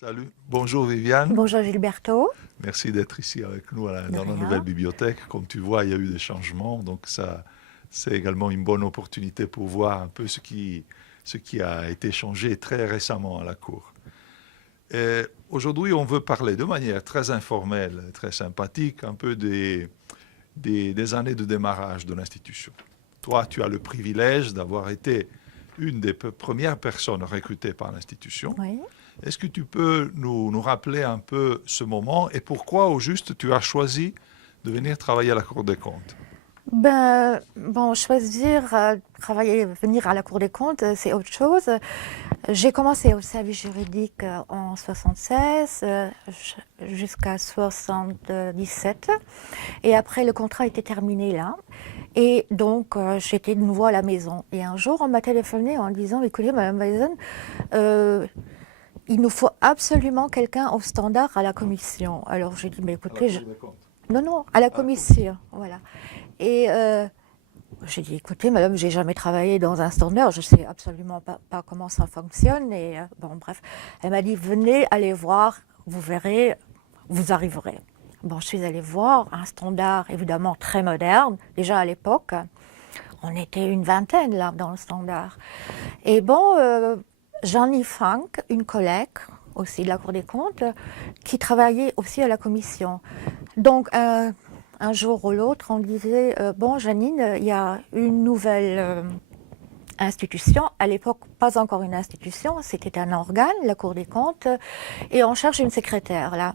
Salut, bonjour Viviane, Bonjour Gilberto. merci d'être ici avec nous De dans la nouvelle rien. bibliothèque. Comme tu vois, il y a eu des changements, donc ça, c'est également une bonne opportunité pour voir un peu ce qui a été changé très récemment à la Cour. Et aujourd'hui, on veut parler de manière très informelle, très sympathique, un peu des années de démarrage de l'institution. Toi, tu as le privilège d'avoir été une des premières personnes recrutées par l'institution. Oui. Est-ce que tu peux nous rappeler un peu ce moment et pourquoi au juste tu as choisi de venir travailler à la Cour des comptes? Choisir, travailler, venir à la Cour des comptes, c'est autre chose. J'ai commencé au service juridique en 76 jusqu'à 77. Et après, le contrat était terminé là. Et donc, j'étais de nouveau à la maison. Et un jour, on m'a téléphoné en disant, écoutez, Madame Weizen, euh, il nous faut absolument quelqu'un au standard à la commission. Alors j'ai dit, mais À la écoutez, Cour des comptes. non, non, à la À la Cour. commission, voilà. Et j'ai dit, écoutez, madame, j'ai jamais travaillé dans un standard, je sais absolument pas comment ça fonctionne. Et bon, bref, elle m'a dit, venez, allez voir, vous verrez, vous arriverez. Bon, je suis allée voir un standard évidemment très moderne. Déjà à l'époque, on était une vingtaine là dans le standard. Et bon, Jeannie Frank, une collègue aussi de la Cour des comptes, qui travaillait aussi à la commission. Donc, un jour ou l'autre, on disait bon, Janine, il y a une nouvelle institution. À l'époque, pas encore une institution, c'était un organe, la Cour des comptes, et on cherche une secrétaire là.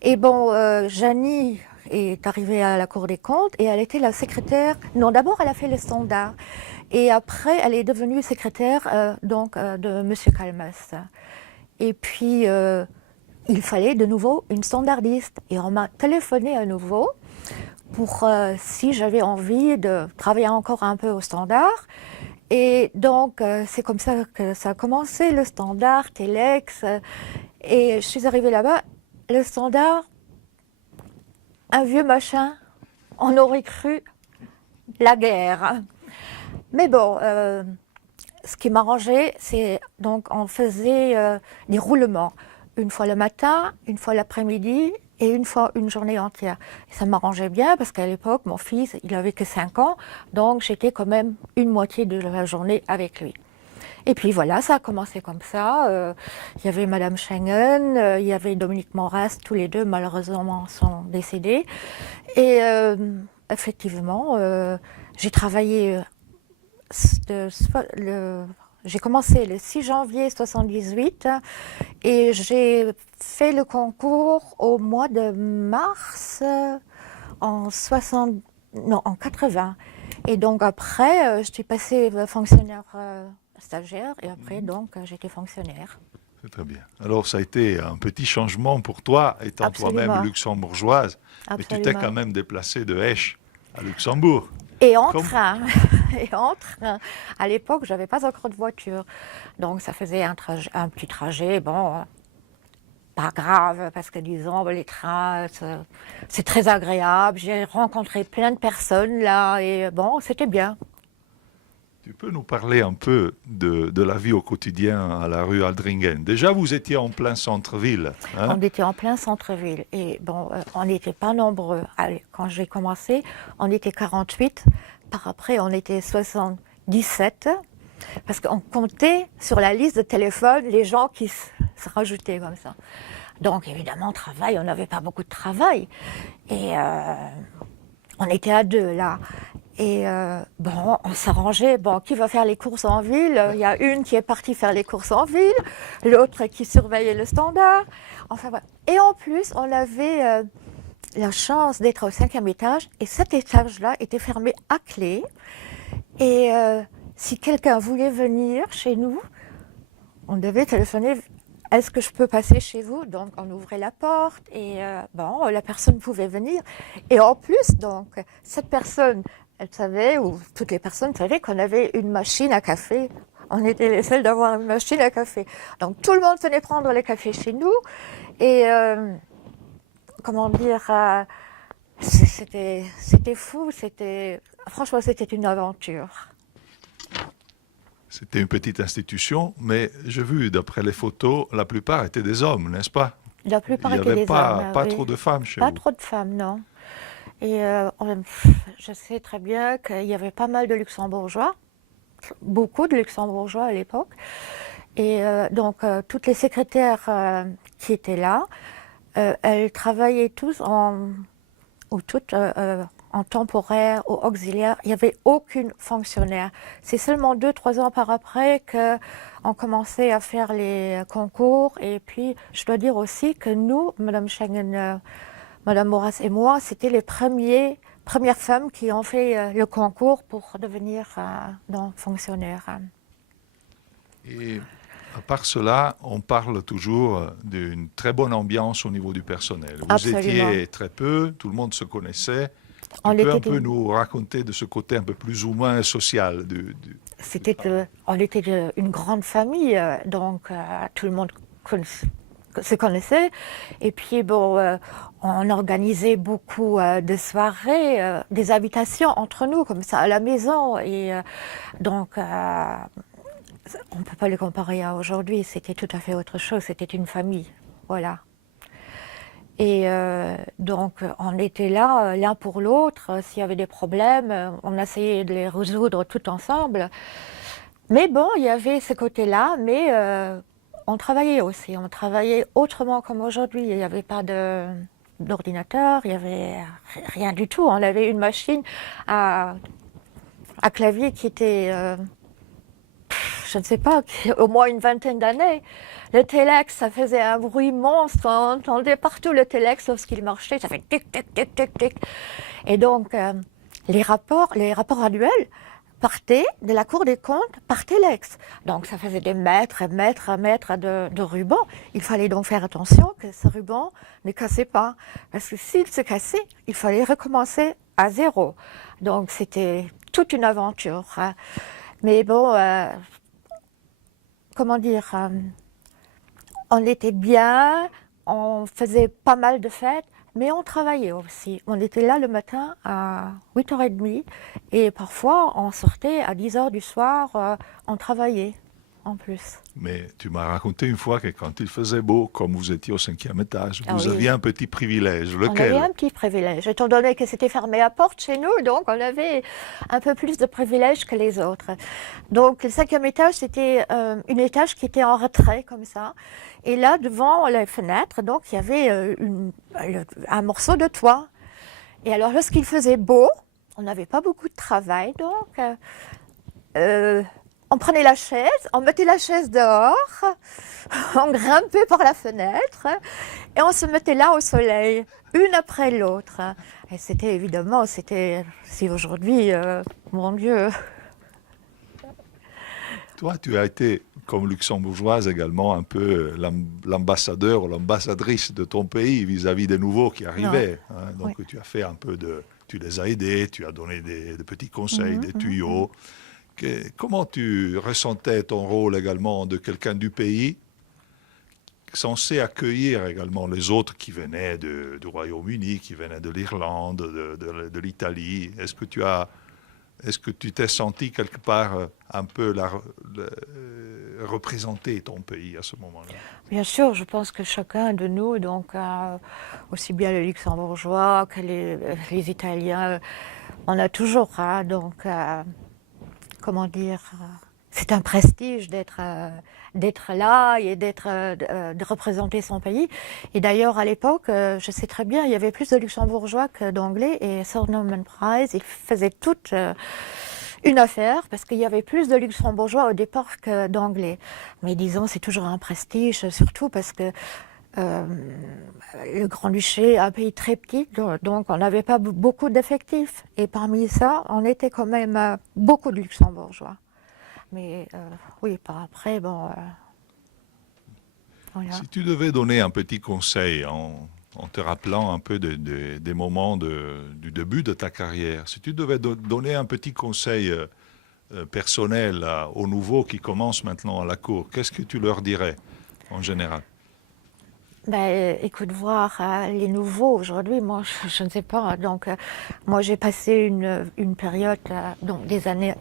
Et bon, Janie est arrivée à la Cour des comptes et elle était la secrétaire. Non, d'abord, elle a fait le standard. Et après, elle est devenue secrétaire de Monsieur Calmas. Et puis, il fallait de nouveau une standardiste. Et on m'a téléphoné à nouveau pour si j'avais envie de travailler encore un peu au standard. Et donc, c'est comme ça que ça a commencé, le standard, Telex. Et je suis arrivée là-bas. Le standard, un vieux machin, on aurait cru la guerre. Mais bon, ce qui m'arrangeait, c'est donc on faisait des roulements. Une fois le matin, une fois l'après-midi et une fois une journée entière. Et ça m'arrangeait bien parce qu'à l'époque, mon fils, il avait que 5 ans, donc j'étais quand même une moitié de la journée avec lui. Et puis voilà, ça a commencé comme ça. Il y avait Madame Schengen, il y avait Dominique Moras, tous les deux malheureusement sont décédés. Et effectivement, j'ai travaillé de, le, j'ai commencé le 6 janvier 78 et j'ai fait le concours au mois de mars en 60, non, en 80. Et donc après, je suis passée fonctionnaire stagiaire et après donc j'étais fonctionnaire. C'est très bien. Alors ça a été un petit changement pour toi, étant toi-même Absolument, luxembourgeoise, mais tu t'es quand absolument. même déplacé de Esch à Luxembourg. Et en Comme train, et en train. À l'époque, j'avais pas encore de voiture, donc ça faisait un petit trajet. Bon, pas grave, parce que disons, les trains, c'est très agréable. J'ai rencontré plein de personnes là, et bon, c'était bien. tu peux nous parler un peu de la vie au quotidien à la rue Aldringen. Déjà, vous étiez en plein centre-ville, hein? On était en plein centre-ville, et bon, on n'était pas nombreux. Allez, quand j'ai commencé, on était 48. Par après, on était 77. Parce qu'on comptait sur la liste de téléphone les gens qui se rajoutaient comme ça. Donc évidemment, travail, on n'avait pas beaucoup de travail. Et on était à deux là. Et bon, on s'arrangeait. Bon, qui va faire les courses en ville? Il y a une qui est partie faire les courses en ville, l'autre qui surveillait le standard. Enfin voilà. Et en plus, on avait la chance d'être au 5e étage. Et cet étage-là était fermé à clé. Et si quelqu'un voulait venir chez nous, on devait téléphoner. Est-ce que je peux passer chez vous? Donc on ouvrait la porte et bon, la personne pouvait venir. Et en plus, donc, cette personne, elle savait, ou toutes les personnes savaient qu'on avait une machine à café. On était les seuls d'avoir une machine à café. Donc tout le monde venait prendre le café chez nous. Et comment dire, c'était fou. Franchement, c'était une aventure. C'était une petite institution, mais j'ai vu, d'après les photos, la plupart étaient des hommes, n'est-ce pas? La Il plupart n'y étaient avait des hommes, pas oui. trop de femmes chez Pas vous. trop de femmes, non. Et je sais très bien qu'il y avait pas mal de luxembourgeois, beaucoup de luxembourgeois à l'époque. Et donc, toutes les secrétaires qui étaient là, elles travaillaient tous ou toutes en temporaire ou auxiliaire. Il n'y avait aucune fonctionnaire. C'est seulement 2-3 ans par après qu'on commençait à faire les concours. Et puis, je dois dire aussi que nous, Madame Schengen, Madame Maurras et moi, c'était les premières femmes qui ont fait le concours pour devenir fonctionnaire. Et à part cela, on parle toujours d'une très bonne ambiance au niveau du personnel. Vous Absolument. étiez très peu, tout le monde se connaissait. Tu On peux un était peu une- nous raconter de ce côté un peu plus humain et social on était une grande famille, donc tout le monde se connaissait. Et puis bon, on organisait beaucoup de soirées, des invitations entre nous, comme ça, à la maison. Et donc, on ne peut pas les comparer à aujourd'hui. C'était tout à fait autre chose. C'était une famille, voilà. Et donc, on était là, l'un pour l'autre. S'il y avait des problèmes, on essayait de les résoudre tout ensemble. Mais bon, il y avait ce côté-là, mais on travaillait aussi. On travaillait autrement comme aujourd'hui. Il n'y avait pas d'ordinateur, il n'y avait rien du tout. On avait une machine à clavier qui était, je ne sais pas, au moins une vingtaine d'années. Le téléx, ça faisait un bruit monstre. On entendait partout le téléx lorsqu'il marchait. Ça fait tic, tic, tic, tic, tic. Et donc, les rapports annuels partaient de la Cour des comptes par téléx. Donc, ça faisait des mètres et mètres et mètres de ruban. Il fallait donc faire attention que ce ruban ne cassait pas. Parce que s'il se cassait, il fallait recommencer à zéro. Donc, c'était toute une aventure. Hein. Mais bon, comment dire, on était bien, on faisait pas mal de fêtes, mais on travaillait aussi. On était là le matin à 8h30 et parfois on sortait à 10h du soir, on travaillait en plus. Mais tu m'as raconté une fois que quand il faisait beau, comme vous étiez au 5e étage, Ah vous oui. aviez un petit privilège. On avait Lequel? un petit privilège, étant donné que c'était fermé à porte chez nous, donc on avait un peu plus de privilèges que les autres. Donc le 5e étage, c'était un étage qui était en retrait comme ça. Et là, devant les fenêtres, donc il y avait un morceau de toit. Et alors lorsqu'il faisait beau, on n'avait pas beaucoup de travail, donc on prenait la chaise, on mettait la chaise dehors, on grimpait par la fenêtre et on se mettait là au soleil, une après l'autre. Et c'était évidemment, si aujourd'hui, mon Dieu. Toi, tu as été, comme luxembourgeoise également, un peu l'ambassadeur ou l'ambassadrice de ton pays vis-à-vis des nouveaux qui arrivaient. Hein. Donc, Oui. tu as fait un peu tu les as aidés, tu as donné des petits conseils, des tuyaux. Comment tu ressentais ton rôle également de quelqu'un du pays, censé accueillir également les autres qui venaient du Royaume-Uni, qui venaient de l'Irlande, de l'Italie? Est-ce que tu t'es senti quelque part un peu représenter ton pays à ce moment-là? Bien sûr, je pense que chacun de nous, donc aussi bien les Luxembourgeois que les Italiens, on a toujours, hein, donc, comment dire, c'est un prestige d'être là et de représenter son pays. Et d'ailleurs, à l'époque, je sais très bien, il y avait plus de Luxembourgeois que d'Anglais et Sir Norman Price, il faisait toute une affaire parce qu'il y avait plus de Luxembourgeois au départ que d'Anglais. Mais disons, c'est toujours un prestige, surtout parce que le Grand-Duché est un pays très petit, donc on n'avait pas beaucoup d'effectifs. Et parmi ça, on était quand même beaucoup de Luxembourgeois. Mais oui, par après, bon, voilà. Si tu devais donner un petit conseil en te rappelant un peu des moments du début de ta carrière, si tu devais donner un petit conseil personnel aux nouveaux qui commencent maintenant à la cour, qu'est-ce que tu leur dirais en général? Ben, écoute, voir les nouveaux aujourd'hui, moi, je ne sais pas. Donc, moi, j'ai passé une période, donc des années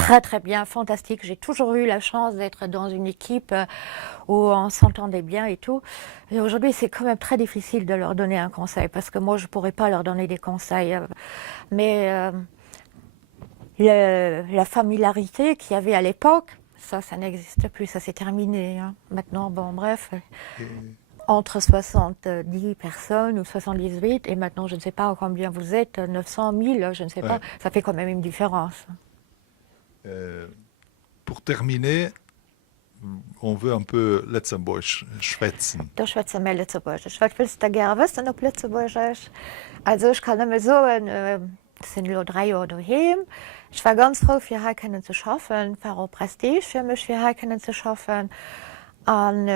très très bien, fantastique. J'ai toujours eu la chance d'être dans une équipe où on s'entendait bien et tout. Et aujourd'hui, c'est quand même très difficile de leur donner un conseil parce que moi, je ne pourrais pas leur donner des conseils. Mais la familiarité qu'il y avait à l'époque, ça n'existe plus, ça s'est terminé. Hein. Maintenant, bon, bref, Et, entre 70 personnes ou 78, et maintenant, je ne sais pas combien vous êtes, 900, 1000, je ne sais pas, ouais. ça fait quand même une différence. Pour terminer, on veut un peu Letzenburg schwätzen. Da schwätze mehr Lützeburgisch. Was willst du gerne wissen auf Lützeburgisch? Also ich kann immer sagen, es sind nur 3 Jahre daheim. Ich war ganz froh, für hier können zu schaffen. Es war auch Prestige für mich, für hier können zu schaffen. Und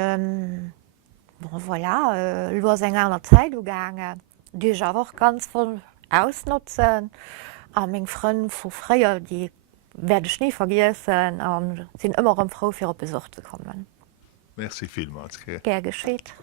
bon, voilà, nur in einer Zeit gegangen, die ich auch ganz voll ausnutzen. Und meine Freunde von früher, die werde ich nie vergessen und sind immer froh, für einen Besuch zu kommen. Merci vielmals. Gern geschieht.